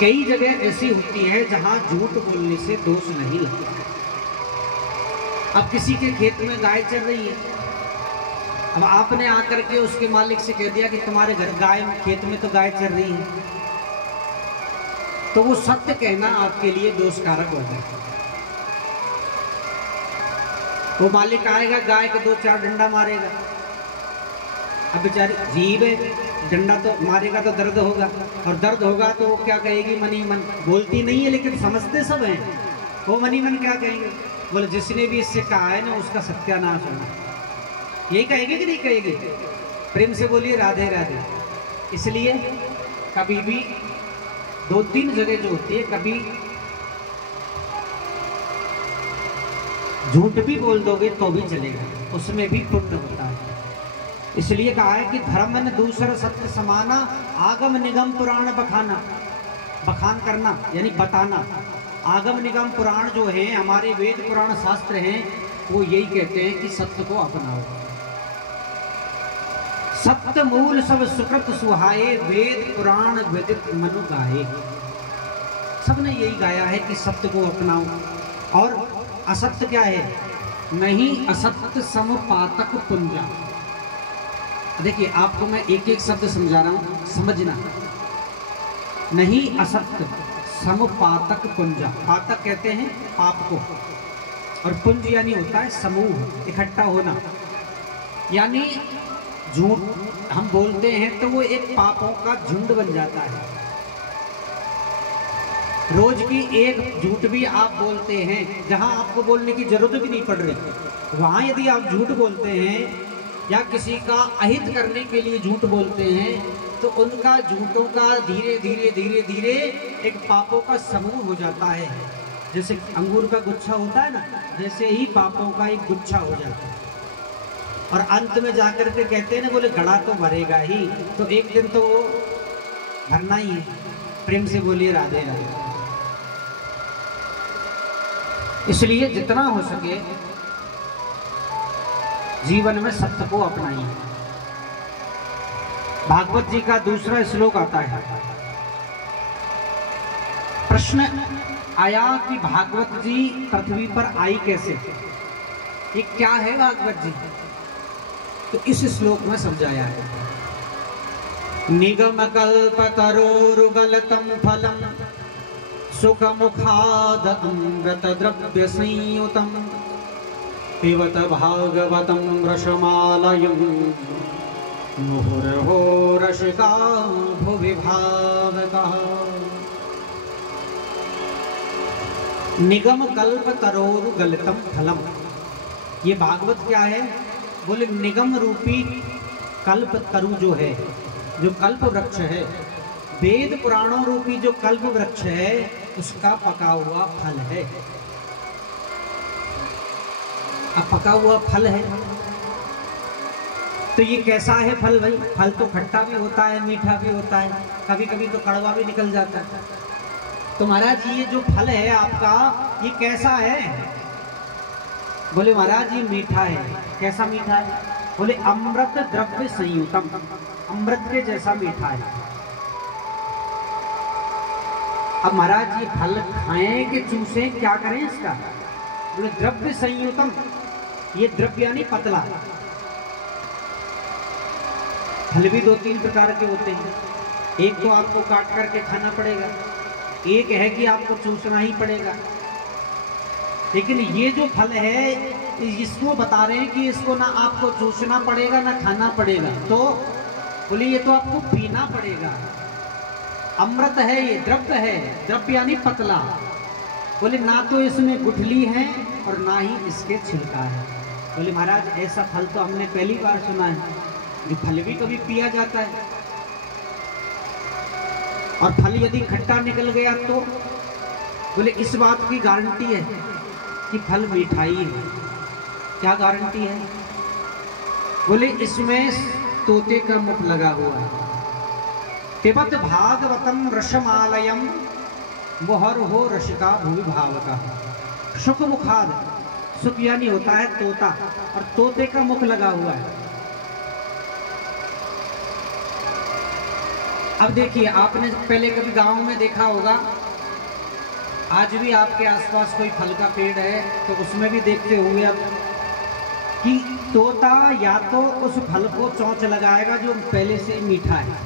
कई जगह ऐसी होती है जहां झूठ बोलने से दोष नहीं लगता। अब किसी के खेत में गाय चल रही है, अब आपने आकर के उसके मालिक से कह दिया कि तुम्हारे घर गाय खेत में तो गाय चल रही है, तो वो सत्य कहना आपके लिए दोषकारक हो जाए। वो मालिक आएगा, गाय के 2-4 डंडा मारेगा। अब बेचारी जीव है, डंडा तो मारेगा तो दर्द होगा, और दर्द होगा तो वो क्या कहेगी, मनी मन। बोलती नहीं है लेकिन समझते सब हैं। वो मनी मन क्या कहेंगे, बोले जिसने भी इससे कहा है ना उसका सत्यानाश होना। यही कहेगी कि नहीं कहेगी? प्रेम से बोलिए राधे राधे। इसलिए कभी भी 2-3 जगह जो होती है, कभी झूठ भी बोल दोगे तो भी चलेगा, उसमें भी पुण्य होता है। इसलिए कहा है कि धर्म न दूसरा सत्य समाना, आगम निगम पुराण बखाना। बखान करना यानी बताना। आगम निगम पुराण जो है, हमारे वेद पुराण शास्त्र हैं, वो यही कहते हैं कि सत्य को अपनाओ। सत्य मूल सब सुकृत सुहाए, वेद पुराण विदित मनु गाए। सबने यही गाया है कि सत्य को अपनाओ। और असत्य क्या है? नहीं असत्य समपातक पुंजा। देखिए आपको मैं एक एक शब्द समझा रहा हूं, समझना। नहीं असत्य समपातक पुंजा। पातक कहते हैं पाप को, और पुंज यानी होता है समूह, इकट्ठा होना। यानी झूठ हम बोलते हैं तो वो एक पापों का झुंड बन जाता है। रोज की एक झूठ भी आप बोलते हैं, जहां आपको बोलने की जरूरत भी नहीं पड़ रही, वहां यदि आप झूठ बोलते हैं या किसी का अहित करने के लिए झूठ बोलते हैं, तो उनका झूठों का धीरे धीरे धीरे धीरे एक पापों का समूह हो जाता है। जैसे अंगूर का गुच्छा होता है ना, जैसे ही पापों का एक गुच्छा हो जाता है। और अंत में जाकर के कहते हैं ना, बोले घड़ा तो भरेगा ही, तो एक दिन तो वो भरना ही है। प्रेम से बोलिए राधे राधे। इसलिए जितना हो सके जीवन में सत्य को अपनाइए। भागवत जी का दूसरा श्लोक आता है। प्रश्न आया कि भागवत जी पृथ्वी पर आई कैसे? ये क्या है भागवत जी? तो इस श्लोक में समझाया है। निगम कल्प तरोरुगलतम फलम, सुख मुखाद अमृत द्रव्य संयुतम, पिबत भागवतम रसमालयम, मुहुर्हो रसिका भुवि भावकः। निगम कल्प तरोरु गलितम फलम। ये भागवत क्या है? बोले निगम रूपी कल्प तरु जो है, जो कल्प वृक्ष है, वेद पुराणों रूपी जो कल्प वृक्ष है, उसका पका हुआ फल है। अब पका हुआ फल है तो ये कैसा है फल भाई? फल तो खट्टा भी होता है, मीठा भी होता है, कभी कभी तो कड़वा भी निकल जाता है। तो महाराज ये जो फल है आपका, ये कैसा है? बोले महाराज ये मीठा है। कैसा मीठा है? बोले अमृत द्रव्य संयुतम, अमृत के जैसा मीठा है। अब महाराज ये फल खाएं कि चूसें, क्या करें इसका? बोले द्रव्य संयुतम, ये द्रव्य यानी पतला। फल भी 2-3 प्रकार के होते हैं। एक तो आपको काट करके खाना पड़ेगा, एक है कि आपको चूसना ही पड़ेगा। लेकिन ये जो फल है, इसको बता रहे हैं कि इसको ना आपको चूसना पड़ेगा ना खाना पड़ेगा, तो बोले ये तो आपको पीना पड़ेगा। अमृत है, ये द्रव्य है, द्रव्य यानी पतला। बोले ना तो इसमें गुठली है और ना ही इसके छिलका है। बोले महाराज ऐसा फल तो हमने पहली बार सुना है, जो फल भी कभी पिया जाता है। और फल यदि खट्टा निकल गया तो बोले इस बात की गारंटी है कि फल मिठाई है। क्या गारंटी है? बोले इसमें तोते का मुख लगा हुआ है। पिबत भागवतम रसमालयम, मुहर हो रसिका भुवि भावका। सुख मुखाद, सुख यानी होता है तोता, और तोते का मुख लगा हुआ है। अब देखिए, आपने पहले कभी गांव में देखा होगा, आज भी आपके आसपास कोई फल का पेड़ है तो उसमें भी देखते होंगे अब कि तोता या तो उस फल को चोंच लगाएगा जो पहले से मीठा है,